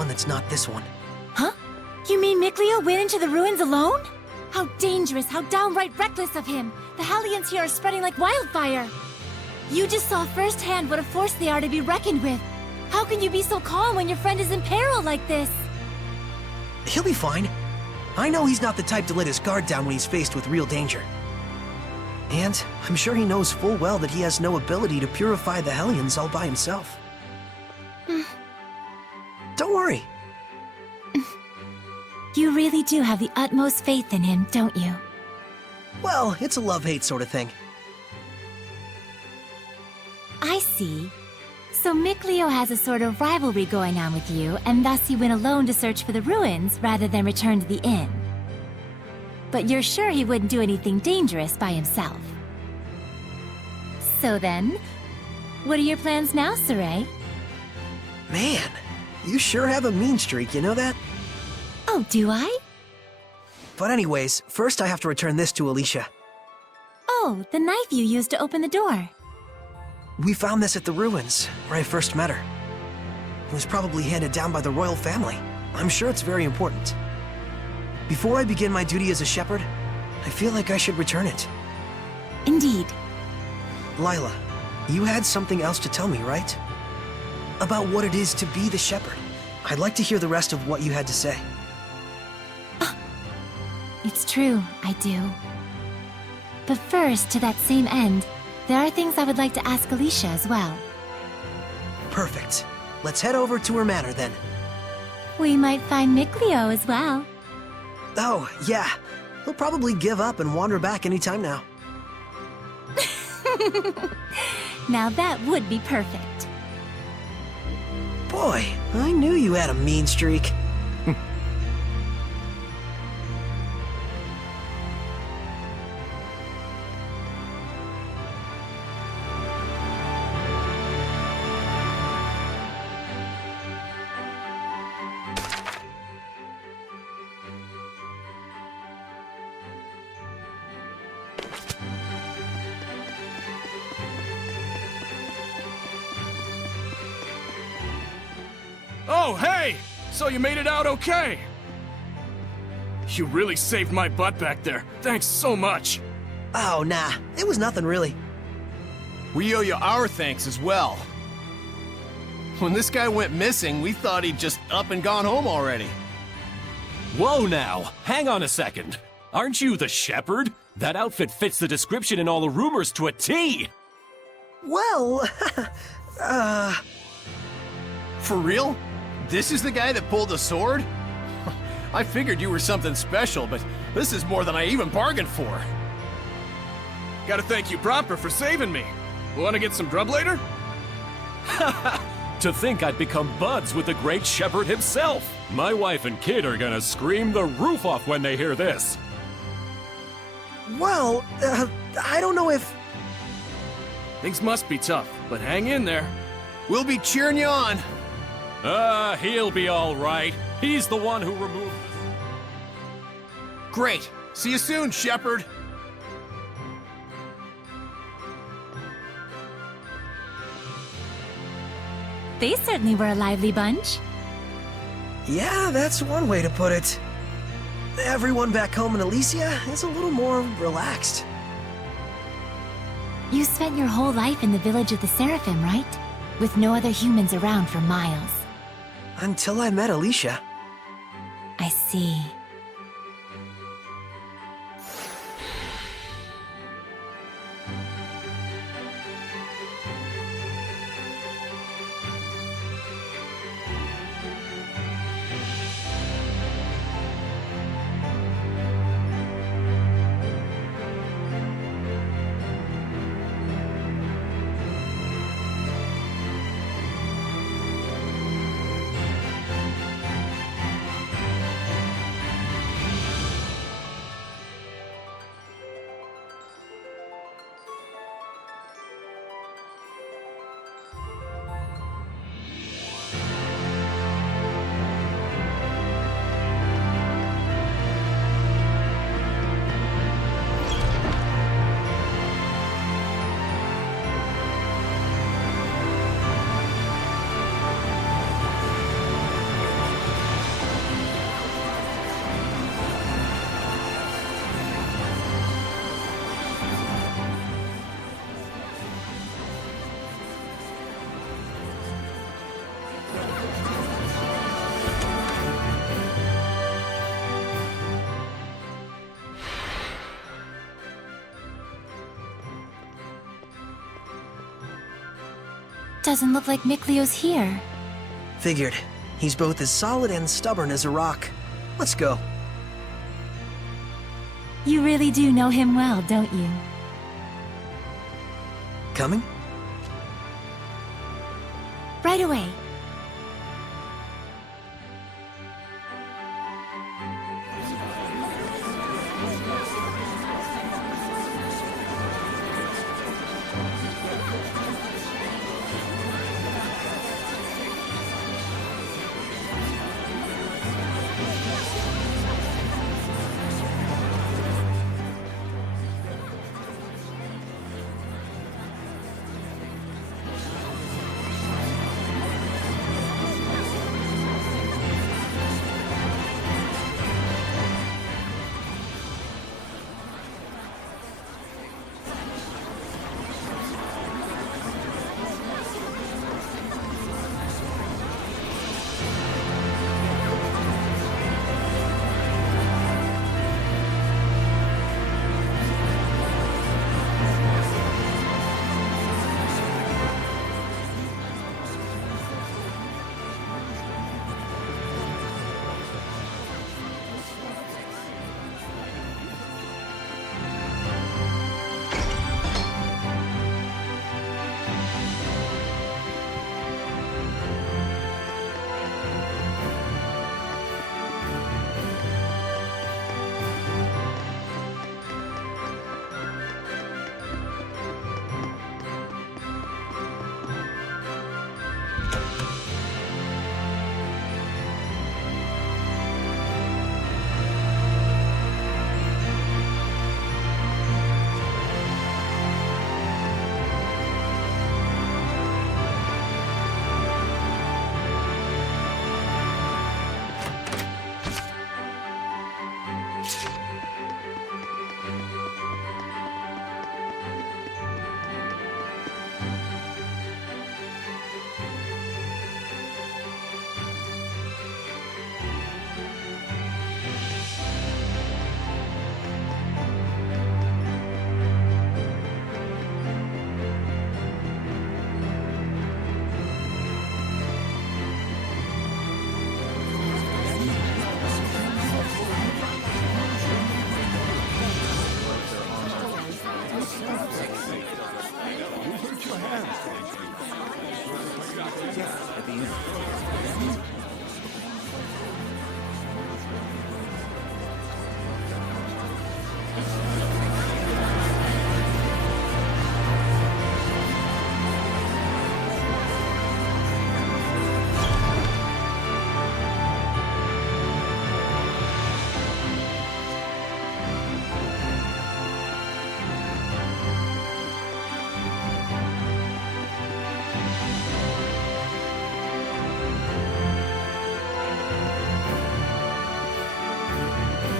one that's not this one. Huh? You mean Mikleo went into the ruins alone? How dangerous, how downright reckless of him! The Hellions here are spreading like wildfire! You just saw firsthand what a force they are to be reckoned with. How can you be so calm when your friend is in peril like this? He'll be fine. I know he's not the type to let his guard down when he's faced with real danger. And I'm sure he knows full well that he has no ability to purify the Hellions all by himself. Don't worry. You really do have the utmost faith in him, don't you? Well, it's a love-hate sort of thing. I see. So Mikleo has a sort of rivalry going on with you, and thus he went alone to search for the ruins rather than return to the inn. But you're sure he wouldn't do anything dangerous by himself. So then, what are your plans now, Saray? Man, you sure have a mean streak, you know that? Oh, do I? But anyways, first I have to return this to Alicia. Oh, the knife you used to open the door. We found this at the ruins, where I first met her. It was probably handed down by the royal family. I'm sure it's very important. Before I begin my duty as a shepherd, I feel like I should return it. Indeed. Lila, you had something else to tell me, right? About what it is to be the shepherd. I'd like to hear the rest of what you had to say. It's true, I do. But first, to that same end, there are things I would like to ask Alicia as well. Perfect. Let's head over to her manor then. We might find Mikleo as well. Oh, yeah. He'll probably give up and wander back anytime now. Now that would be perfect. Boy, I knew you had a mean streak. Oh, hey! So you made it out okay? You really saved my butt back there. Thanks so much. Oh, nah. It was nothing really. We owe you our thanks as well. When this guy went missing, we thought he'd just up and gone home already. Whoa now, hang on a second. Aren't you the shepherd? That outfit fits the description in all the rumors to a T! Well, For real? This is the guy that pulled the sword? I figured you were something special, but this is more than I even bargained for. Gotta thank you proper for saving me. Wanna get some grub later? To think I'd become buds with the great shepherd himself! My wife and kid are gonna scream the roof off when they hear this! well, I don't know if... Things must be tough, but hang in there. We'll be cheering you on. He'll be alright. He's the one who removed us. Great. See you soon, shepherd. They certainly were a lively bunch. Yeah, that's one way to put it. Everyone back home in Alicia is a little more relaxed. You spent your whole life in the village of the Seraphim, right? With no other humans around for miles. Until I met Alicia. I see. Doesn't look like Miklio's here. Figured. He's both as solid and stubborn as a rock. Let's go. You really do know him well, don't you? Coming? Right away.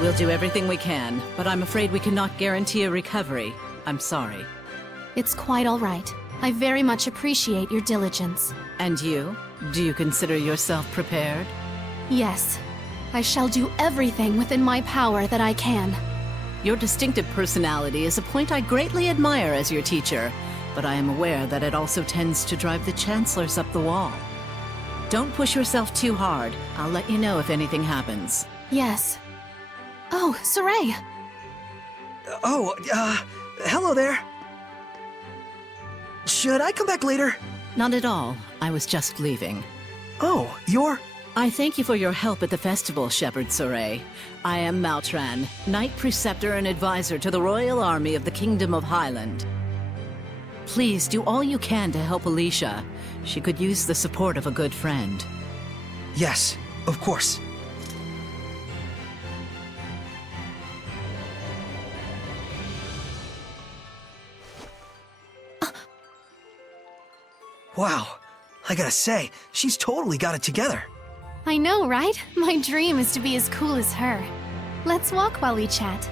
We'll do everything we can, but I'm afraid we cannot guarantee a recovery. I'm sorry. It's quite all right. I very much appreciate your diligence. And you? Do you consider yourself prepared? Yes. I shall do everything within my power that I can. Your distinctive personality is a point I greatly admire as your teacher, but I am aware that it also tends to drive the chancellors up the wall. Don't push yourself too hard. I'll let you know if anything happens. Yes. Oh, Saray! Oh, hello there. Should I come back later? Not at all. I was just leaving. Oh, you're... I thank you for your help at the festival, Shepherd Saray. I am Mautran, Knight Preceptor and Advisor to the Royal Army of the Kingdom of Highland. Please do all you can to help Alicia. She could use the support of a good friend. Yes, of course. Wow, I gotta say, she's totally got it together. I know, right? My dream is to be as cool as her. Let's walk while we chat.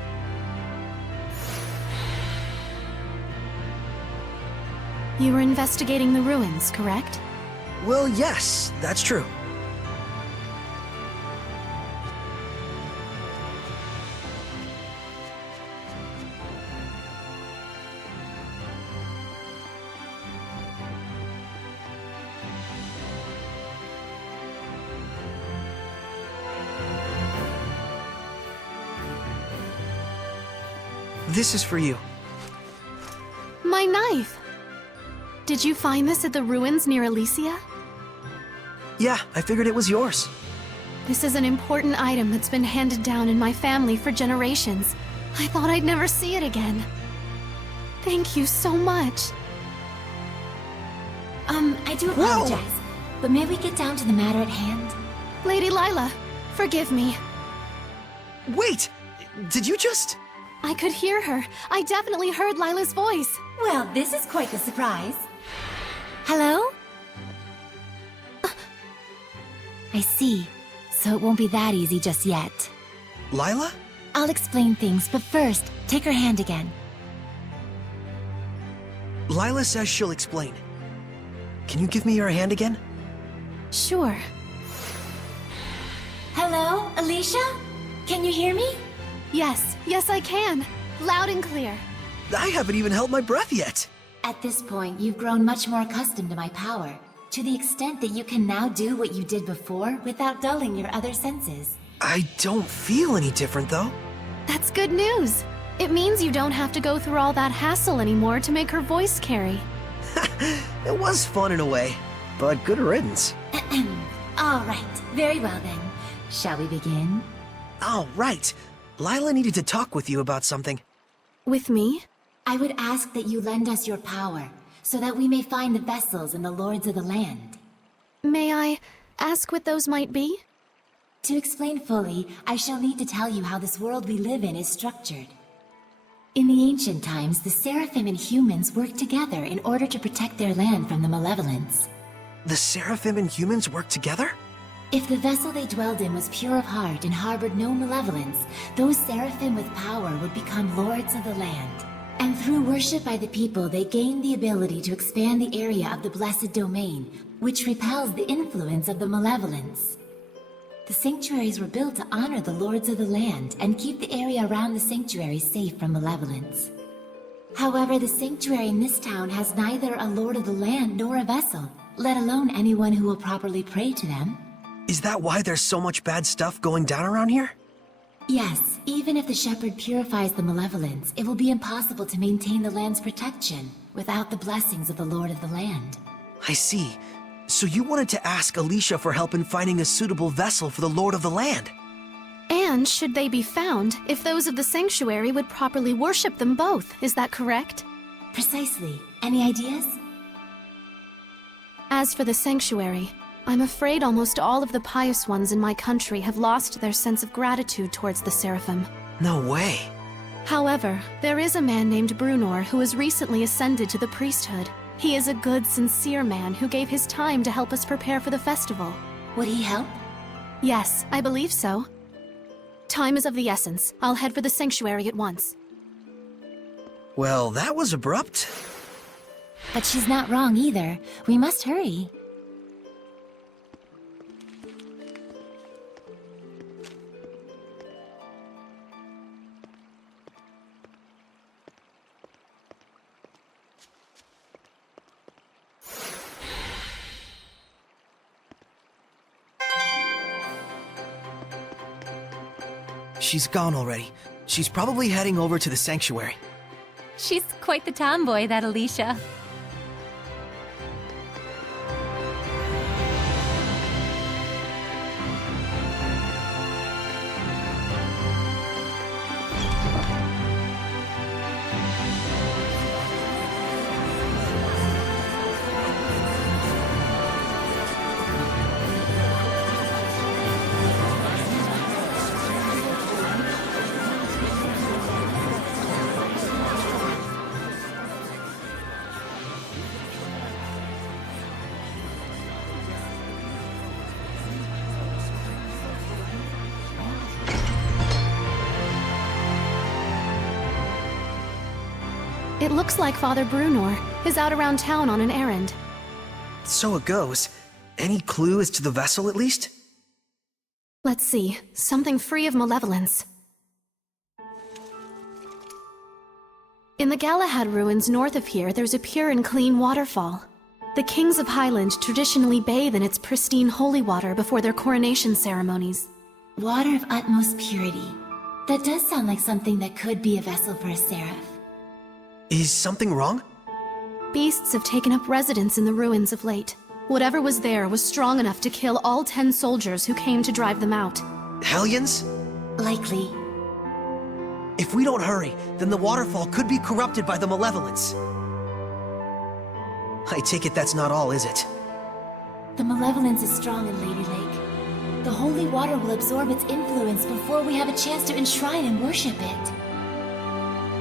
You were investigating the ruins, correct? Well, yes, that's true. This is for you. My knife! Did you find this at the ruins near Elysia? Yeah, I figured it was yours. This is an important item that's been handed down in my family for generations. I thought I'd never see it again. Thank you so much. I do apologize, but may we get down to the matter at hand? Lady Lila, forgive me. Wait! Did you just... I could hear her. I definitely heard Lila's voice. Well, this is quite the surprise. Hello? I see. So it won't be that easy just yet. Lila? I'll explain things, but first, take her hand again. Lila says she'll explain. Can you give me your hand again? Sure. Hello, Alicia? Can you hear me? Yes, I can. Loud and clear. I haven't even held my breath yet. At this point, you've grown much more accustomed to my power, to the extent that you can now do what you did before without dulling your other senses. I don't feel any different, though. That's good news. It means you don't have to go through all that hassle anymore to make her voice carry. It was fun in a way, but good riddance. All right, very well then. Shall we begin? Oh, right. Lila needed to talk with you about something. With me? I would ask that you lend us your power, so that we may find the vessels and the lords of the land. May I ask what those might be? To explain fully, I shall need to tell you how this world we live in is structured. In the ancient times, the Seraphim and humans worked together in order to protect their land from the malevolence. The Seraphim and humans work together? If the vessel they dwelled in was pure of heart and harbored no malevolence, those Seraphim with power would become lords of the land. And through worship by the people, they gained the ability to expand the area of the blessed domain, which repels the influence of the malevolence. The sanctuaries were built to honor the lords of the land and keep the area around the sanctuary safe from malevolence. However, the sanctuary in this town has neither a lord of the land nor a vessel, let alone anyone who will properly pray to them. Is that why there's so much bad stuff going down around here? Yes, even if the shepherd purifies the malevolence, it will be impossible to maintain the land's protection without the blessings of the lord of the land. I see. So you wanted to ask Alicia for help in finding a suitable vessel for the Lord of the Land. And should they be found, if those of the sanctuary would properly worship them both, is that correct? Precisely. Any ideas? As for the sanctuary, I'm afraid almost all of the pious ones in my country have lost their sense of gratitude towards the Seraphim. No way. However, there is a man named Brunor who has recently ascended to the priesthood. He is a good, sincere man who gave his time to help us prepare for the festival. Would he help? Yes, I believe so. Time is of the essence. I'll head for the sanctuary at once. Well, that was abrupt. But she's not wrong either. We must hurry. She's gone already. She's probably heading over to the sanctuary. She's quite the tomboy, that Alicia. It looks like Father Brunor is out around town on an errand. So it goes. Any clue as to the vessel, at least? Let's see, something free of malevolence. In the Galahad ruins north of here, there's a pure and clean waterfall. The kings of Highland traditionally bathe in its pristine holy water before their coronation ceremonies. Water of utmost purity. That does sound like something that could be a vessel for a seraph. Is something wrong? Beasts have taken up residence in the ruins of late. Whatever was there was strong enough to kill all 10 soldiers who came to drive them out. Hellions? Likely. If we don't hurry, then the waterfall could be corrupted by the malevolence. I take it that's not all, is it? The malevolence is strong in Lady Lake. The holy water will absorb its influence before we have a chance to enshrine and worship it.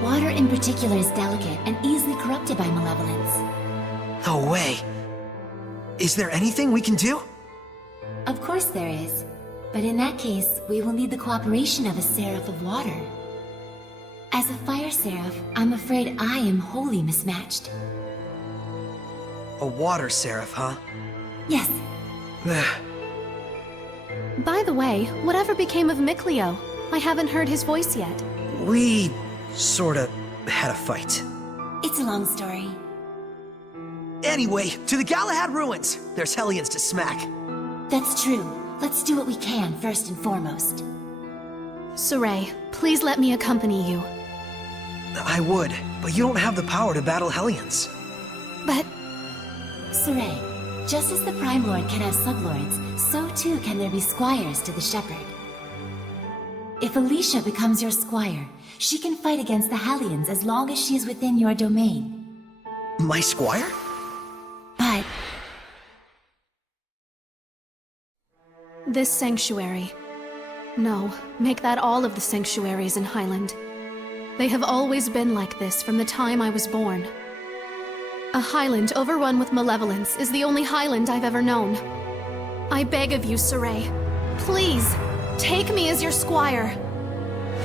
Water in particular is delicate and easily corrupted by malevolence. No way. Is there anything we can do? Of course there is. But in that case, we will need the cooperation of a Seraph of Water. As a Fire Seraph, I'm afraid I am wholly mismatched. A water seraph, huh? Yes, By the way, whatever became of Mikleo? I haven't heard his voice yet. We sorta had a fight. it's a long story. Anyway, to the Galahad ruins! There's Hellions to smack. That's true. Let's do what we can first and foremost. Saray, please let me accompany you. I would, but you don't have the power to battle Hellions. But Saray, just as the Prime Lord can have sublords, so too can there be squires to the Shepherd. If Alicia becomes your squire, she can fight against the Hellions as long as she is within your domain. My squire? But this sanctuary. No, make that all of the sanctuaries in Highland. They have always been like this from the time I was born. A Highland overrun with malevolence is the only Highland I've ever known. I beg of you, Saray, please, take me as your squire,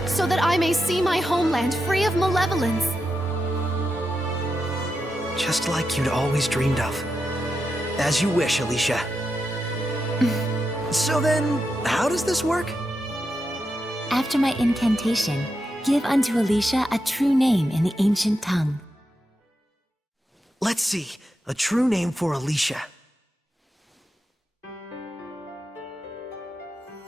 so that I may see my homeland free of malevolence. Just like you'd always dreamed of. As you wish, Alicia. So then, how does this work? after my incantation, give unto Alicia a true name in the ancient tongue. Let's see. A true name for Alicia.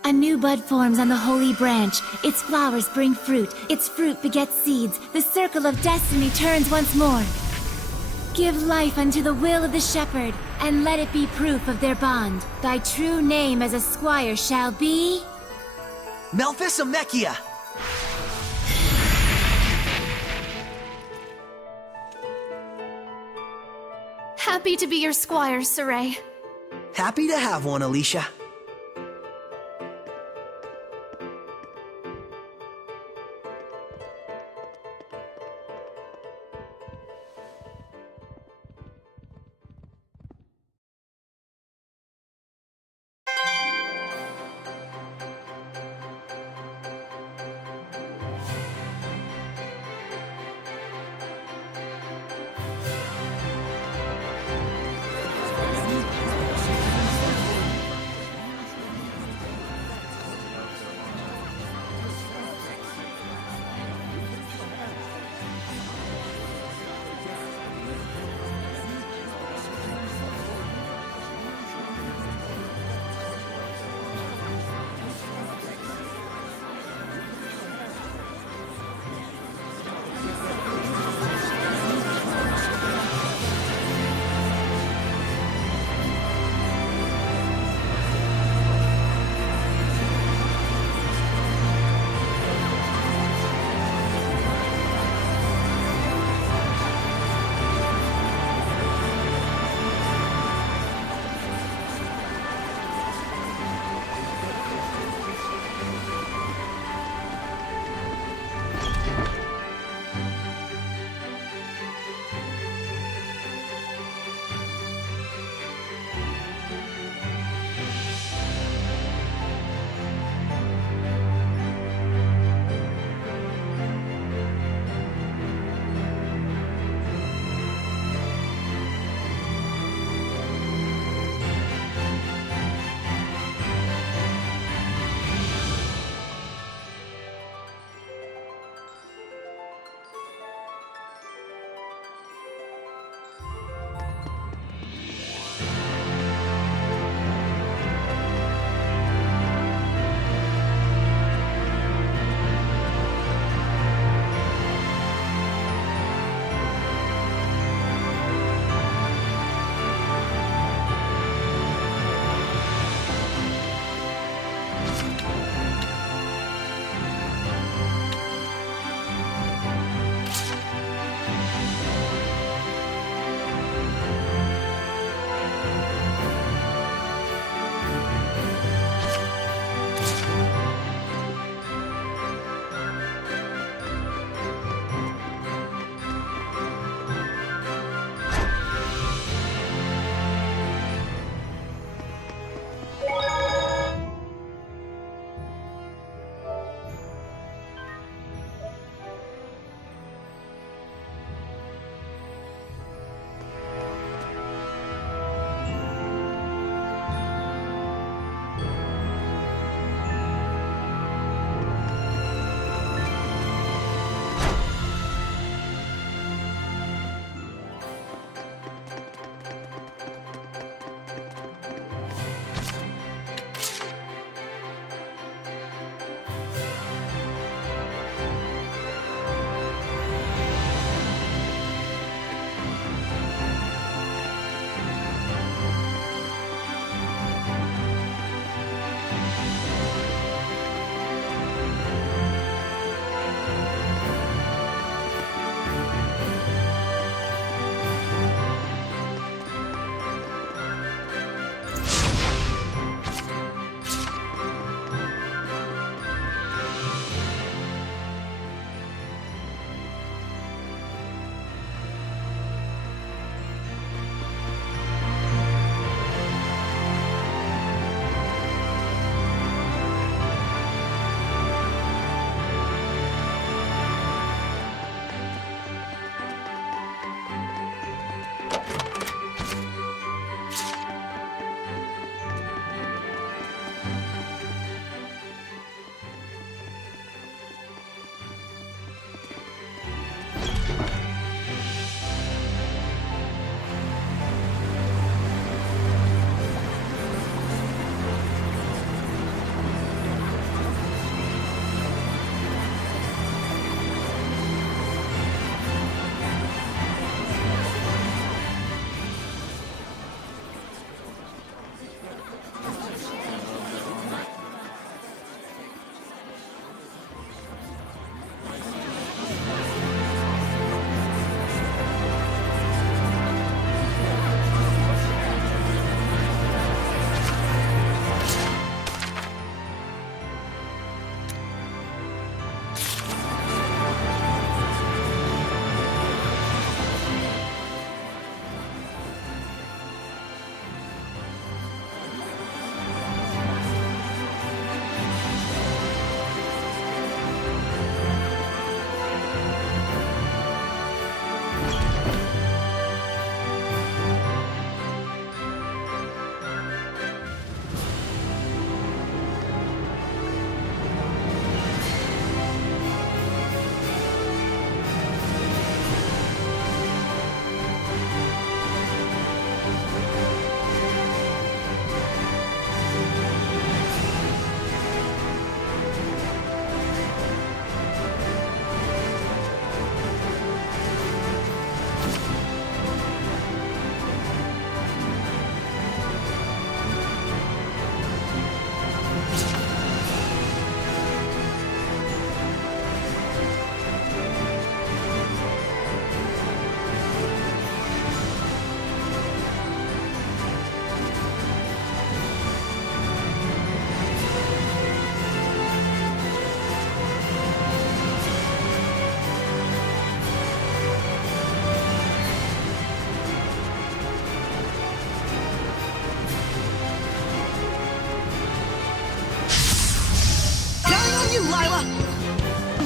A new bud forms on the holy branch. Its flowers bring fruit. Its fruit begets seeds. The circle of destiny turns once more. Give life unto the will of the shepherd, and let it be proof of their bond. Thy true name as a squire shall be... Melphisamechia! Happy to be your squire, Saray. Happy to have one, Alicia.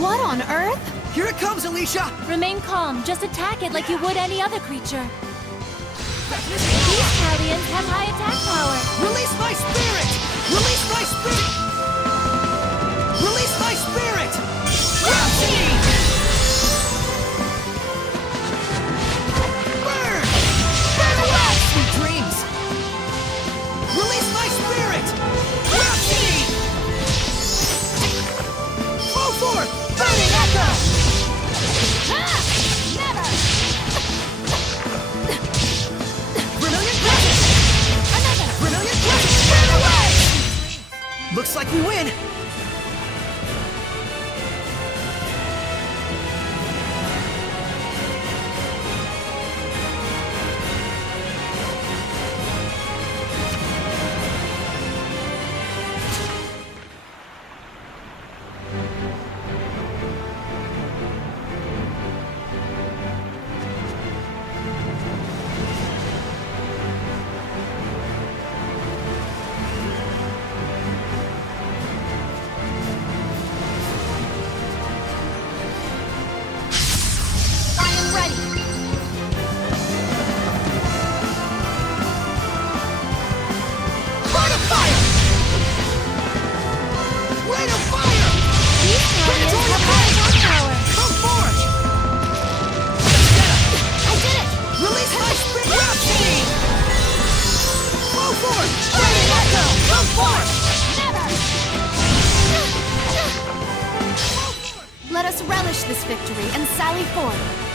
What on earth? Here it comes, Alicia! Remain calm. Just attack it like you would any other creature. These Hellions have high attack power. Release my spirit! Release my spirit! Release my spirit! Rhapsody! Burn! Burn away! Sweet dreams! Release my spirit! Rhapsody! Go forth! Burning echo! Never! Brilliant presence! Another! Brilliant presence! Burn away! Looks like we win! I am ready. Rate of fire! Rate of fire! These Hellions have high attack power. Come forth! I did it! Release my spirit! Rhapsody! Go forth! Burning echo! Come forth! Never! Let us relish this victory and sally forth.